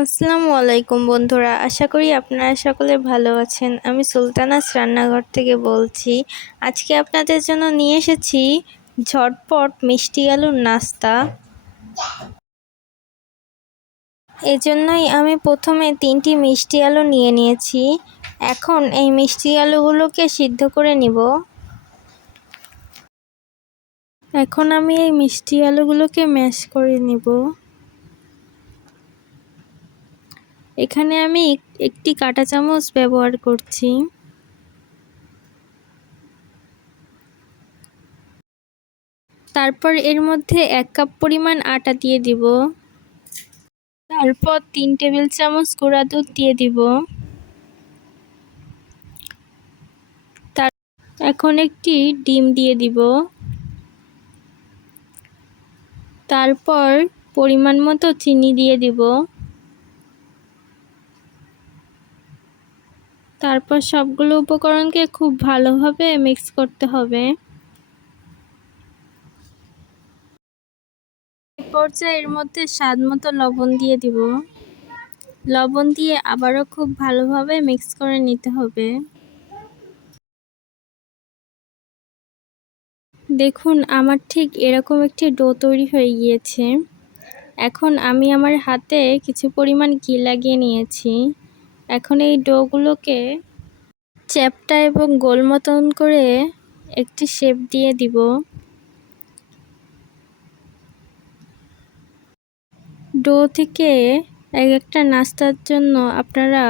আসসালামু আলাইকুম বন্ধুরা, আশা করি আপনারা সকলে ভালো আছেন। আমি সুলতানাস রান্নাঘর থেকে বলছি। আজকে আপনাদের জন্য নিয়ে এসেছি ঝটপট মিষ্টি আলুর নাস্তা। এজন্যই আমি প্রথমে 3টি মিষ্টি আলু নিয়ে নিয়েছি। এখন এই মিষ্টি আলুগুলোকে সিদ্ধ করে নিব। এখন আমি এই মিষ্টি আলুগুলোকে ম্যাশ করে নিব। এখানে আমি একটি কাঁটা চামচ ব্যবহার করছি। তারপর এর মধ্যে 1 কাপ পরিমাণ আটা দিয়ে দিব। তারপর 3 টেবিল চামচ গুঁড়া দুধ দিয়ে দিব। এখন একটি ডিম দিয়ে দিব। তারপর পরিমাণ মতো চিনি দিয়ে দিব। তারপর সবগুলো উপকরণকে খুব ভালোভাবে মিক্স করতে হবে। এই পর্যায়ে এর মধ্যে স্বাদ মতো লবণ দিয়ে দিব। লবণ দিয়ে আবারও খুব ভালোভাবে মিক্স করে নিতে হবে। দেখুন, আমার ঠিক এরকম একটি ডো তৈরি হয়ে গিয়েছে। এখন আমি আমার হাতে কিছু পরিমাণ ঘি লাগিয়ে নিয়েছি। এখন এই ডোগুলোকে চ্যাপ্টা এবং গোল মতন করে একটি শেপ দিয়ে দিব। ডো থেকে এক একটা নাস্তার জন্য আপনারা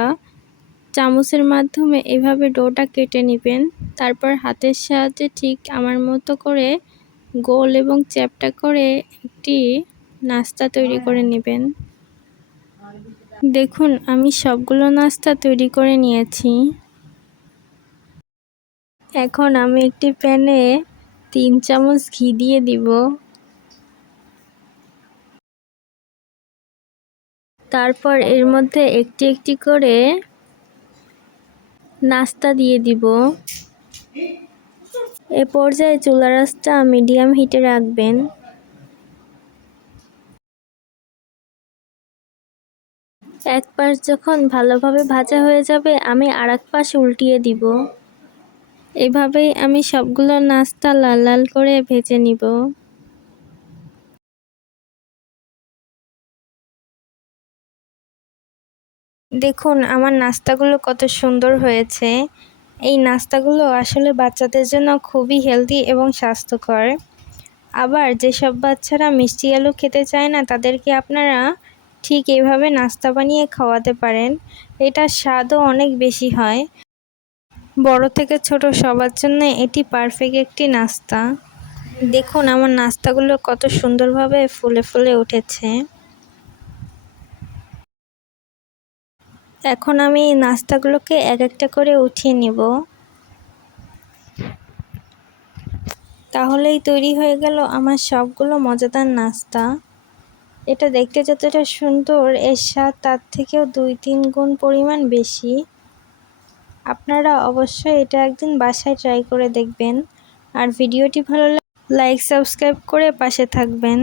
চামচের মাধ্যমে এভাবে ডোটা কেটে নেবেন। তারপর হাতের সাহায্যে ঠিক আমার মতো করে গোল এবং চ্যাপ্টা করে একটি নাস্তা তৈরি করে নেবেন। দেখুন, আমি সবগুলো নাস্তা তৈরি করে নিয়েছি। এখন আমি একটি প্যানে 3 চামচ ঘি দিয়ে দিব। তারপর এর মধ্যে একটি একটি করে নাস্তা দিয়ে দিব। এ পর্যায়ে চুলার আঁচটা মিডিয়াম হিটে রাখবেন। এক পাশ যখন ভালোভাবে ভাজা হয়ে যাবে, আমি আরেক পাশ উল্টিয়ে দিব। এভাবেই আমি সবগুলো নাস্তা লাল লাল করে ভেজে নিব। দেখুন, আমার নাস্তাগুলো কত সুন্দর হয়েছে। এই নাস্তাগুলো আসলে বাচ্চাদের জন্য খুবই হেলদি এবং স্বাস্থ্যকর। আবার যেসব বাচ্চারা মিষ্টি আলু খেতে চায় না, তাদেরকে আপনারা ঠিক এইভাবে নাস্তা বানিয়ে খাওয়াতে পারেন। এটার স্বাদও অনেক বেশি হয়। বড় থেকে ছোট সবার জন্য এটি পারফেক্ট একটি নাস্তা। দেখুন, আমার নাস্তাগুলো কত সুন্দরভাবে ফুলে ফুলে উঠেছে। এখন আমি এই নাস্তাগুলোকে এক একটা করে উঠিয়ে নিব। তাহলেই তৈরি হয়ে গেল আমার সবগুলো মজাদার নাস্তা। এটা দেখতে যতটা সুন্দর, এর স্বাদ তার থেকেও 2-3 গুণ পরিমাণ বেশি। আপনারা অবশ্যই এটা একদিন বাসায় ট্রাই করে দেখবেন। আর ভিডিওটি ভালো লাগলে লাইক সাবস্ক্রাইব করে পাশে থাকবেন।